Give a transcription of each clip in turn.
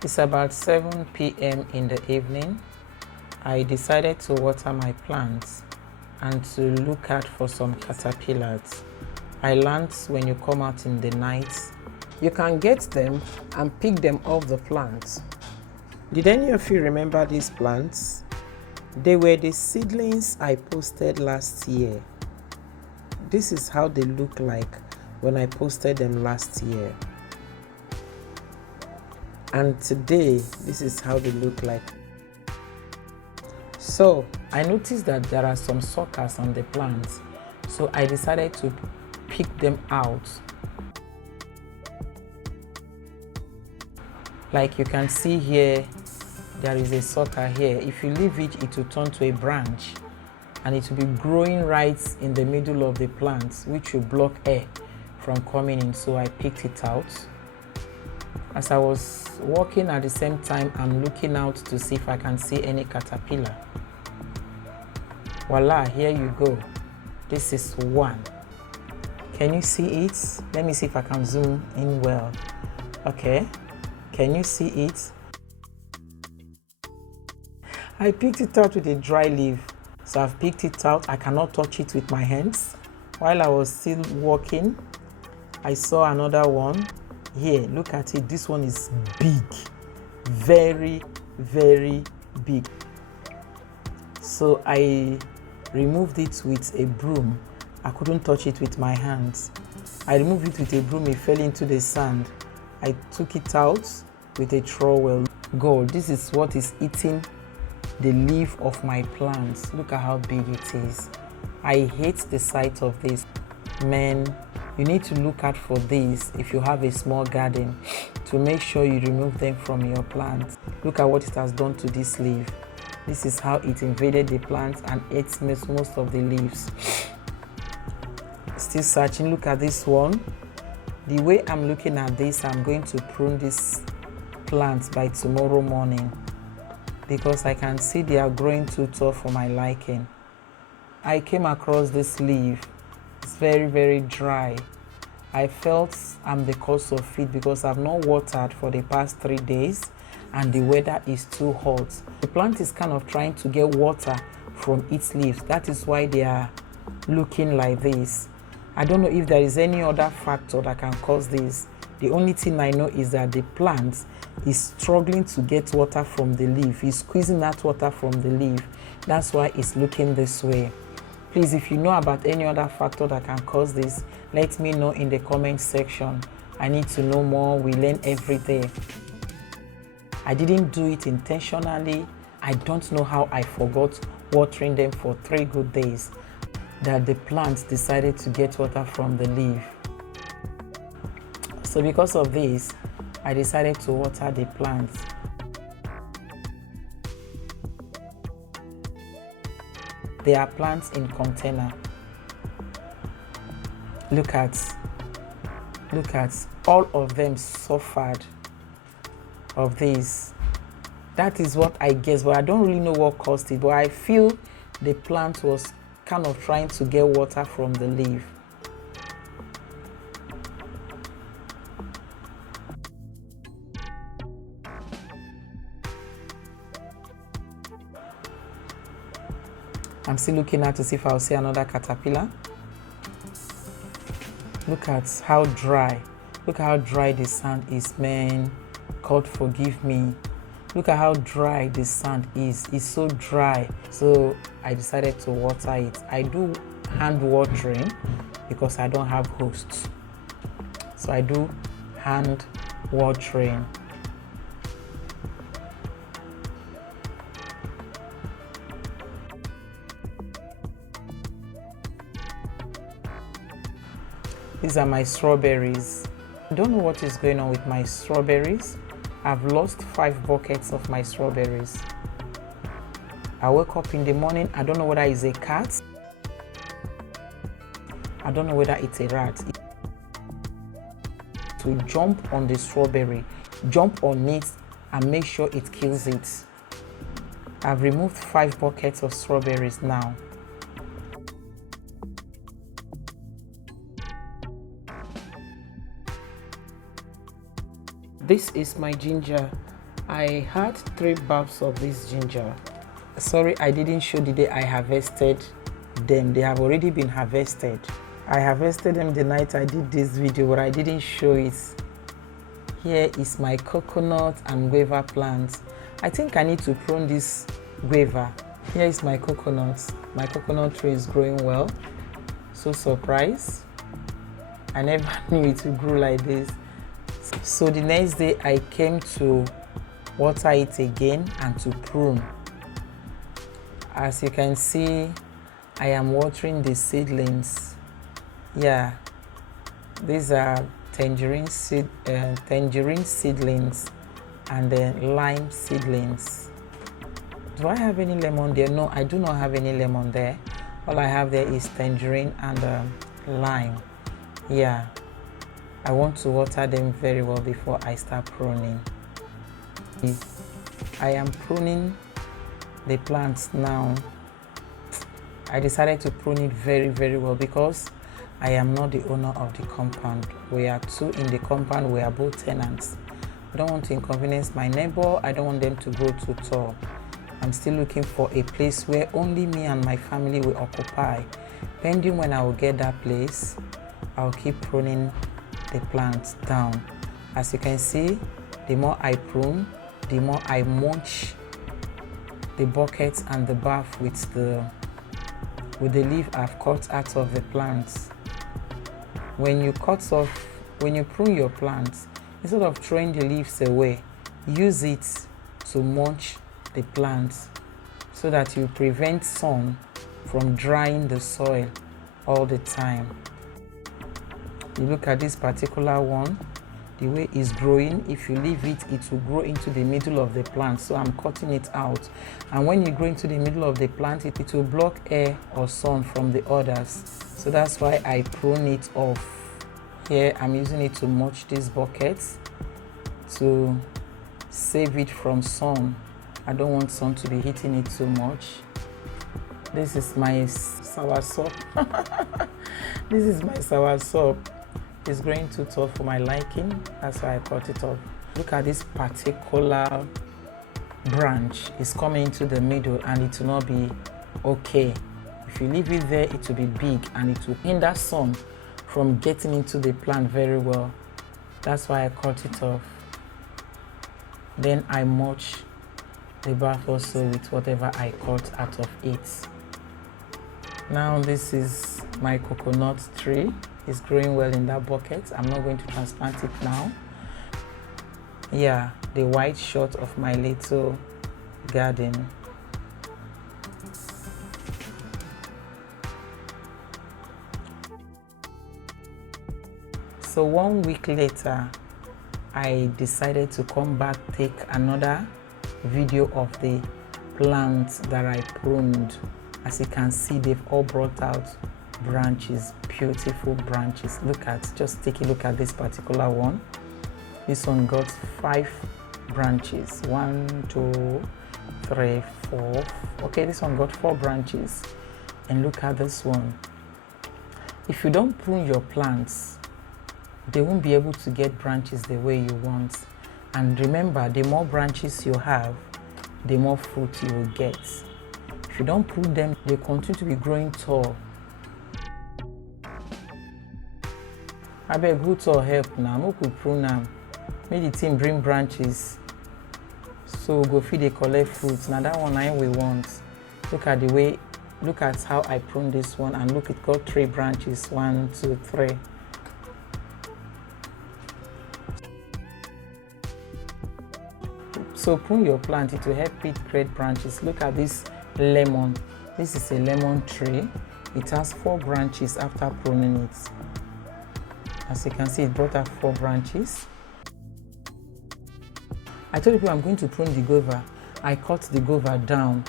It's about 7 p.m. in the evening. I decided to water my plants and to look out for some caterpillars. I learned when you come out in the night, you can get them and pick them off the plants. Did any of you remember these plants? They were the seedlings I posted last year. This is how they look like when I posted them last year. And today, this is how they look like. So I noticed that there are some suckers on the plants. So I decided to pick them out. Like you can see here, there is a sucker here. If you leave it, it will turn to a branch and it will be growing right in the middle of the plant, which will block air from coming in. So I picked it out. As I was walking at the same time, I'm looking out to see if I can see any caterpillar. Voila, here you go. This is one. Can you see it? Let me see if I can zoom in well. Okay, can you see it? I picked it out with a dry leaf. So I've picked it out. I cannot touch it with my hands. While I was still walking, I saw another one. Here, look at it. This one is big. Very, very big. So I removed it with a broom. I couldn't touch it with my hands. I removed it with a broom. It fell into the sand. I took it out with a trowel. God, this is what is eating the leaf of my plants. Look at how big it is. I hate the sight of this. Man, you need to look out for this if you have a small garden to make sure you remove them from your plants. Look at what it has done to this leaf. This is how it invaded the plant and ate most of the leaves. Still searching. Look at this one. The way I'm looking at this, I'm going to prune this plant by tomorrow morning because I can see they are growing too tall for my liking. I came across this leaf. It's very, very dry. I felt I'm the cause of it because I've not watered for the past 3 days and the weather is too hot. The plant is kind of trying to get water from its leaves. That is why they are looking like this. I don't know if there is any other factor that can cause this. The only thing I know is that the plant is struggling to get water from the leaf. It's squeezing that water from the leaf. That's why it's looking this way. Please, if you know about any other factor that can cause this, let me know in the comment section. I need to know more. We learn every day. I didn't do it intentionally. I don't know how I forgot watering them for 3 good days that the plants decided to get water from the leaf. So because of this, I decided to water the plants. They are plants in container. Look at all of them suffered of this. That is what I guess, but I don't really know what caused it, but I feel the plant was kind of trying to get water from the leaf. I'm still looking out to see if I'll see another caterpillar. Look at how dry. Look at how dry the sand is, man. God forgive me. Look at how dry the sand is. It's so dry. So I decided to water it. I do hand watering because I don't have hosts. So I do hand watering. These are my strawberries. I don't know what is going on with my strawberries. I've lost 5 buckets of my strawberries. I wake up in the morning. I don't know whether it's a cat. I don't know whether it's a rat. To jump on the strawberry, jump on it and make sure it kills it. I've removed 5 buckets of strawberries now. This is my ginger. I had 3 bags of this ginger. Sorry, I didn't show the day I harvested them. They have already been harvested. I harvested them the night I did this video, but I didn't show it. Here is my coconut and guava plant. I think I need to prune this guava. Here is my coconut. My coconut tree is growing well. So surprised. I never knew it would grow like this. So the next day I came to water it again and to prune. As you can see, I am watering the seedlings. Yeah, these are tangerine seedlings and then lime seedlings. Do I have any lemon there? No, I do not have any lemon there. All I have there is tangerine and lime. Yeah, I want to water them very well before I start pruning. I am pruning the plants now. I decided to prune it very well because I am not the owner of the compound. We are 2 in the compound. We are both tenants. I don't want to inconvenience my neighbor. I don't want them to grow too tall. I'm still looking for a place where only me and my family will occupy. Pending when I will get that place, I'll keep pruning the plants down. As you can see, the more I prune, the more I mulch the buckets and the bath with the leaf I've cut out of the plants. When you prune your plants, instead of throwing the leaves away, use it to mulch the plants so that you prevent sun from drying the soil all the time. You look at this particular one, the way it's growing. If you leave it, it will grow into the middle of the plant. So I'm cutting it out. And when you grow into the middle of the plant, it will block air or sun from the others. So that's why I prune it off. Here I'm using it to mulch these buckets to save it from sun. I don't want sun to be hitting it too much. This is my soursop. This is my soursop. It's growing too tall for my liking. That's why I cut it off. Look at this particular branch. It's coming into the middle and it will not be okay. If you leave it there, it will be big and it will hinder sun from getting into the plant very well. That's why I cut it off. Then I mulch the bath also with whatever I cut out of it. Now this is my coconut tree. It's growing well in that bucket. I'm not going to transplant it now. Yeah, the white shot of my little garden. So 1 week later, I decided to come back, take another video of the plants that I pruned. As you can see, they've all brought out branches, beautiful branches. Just take a look at this particular one. This one got 5 branches. 1, 2, 3, 4. Okay, this one got 4 branches. And look at this one. If you don't prune your plants, they won't be able to get branches the way you want. And remember, the more branches you have, the more fruit you will get. If you don't prune them, they continue to be growing tall. I beg who to help now. Who could prune them? Make the team bring branches. So go feed the collect fruits. Now that one we want. Look at how I prune this one, and look, it got 3 branches. 1, 2, 3. So prune your plant, it will help it create branches. Look at this lemon. This is a lemon tree. It has 4 branches after pruning it. As you can see, it brought out 4 branches. I told you I'm going to prune the guava. I cut the guava down.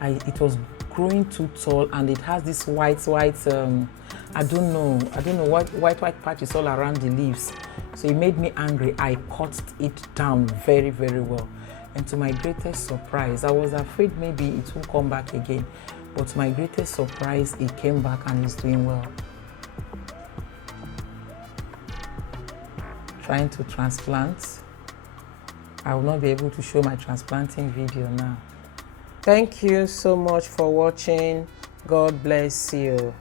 It was growing too tall, and it has this white I don't know what white patches all around the leaves. So it made me angry. I cut it down very well. And to my greatest surprise, I was afraid maybe it won't come back again. But to my greatest surprise, it came back and is doing well. Trying to transplant. I will not be able to show my transplanting video now. Thank you so much for watching. God bless you.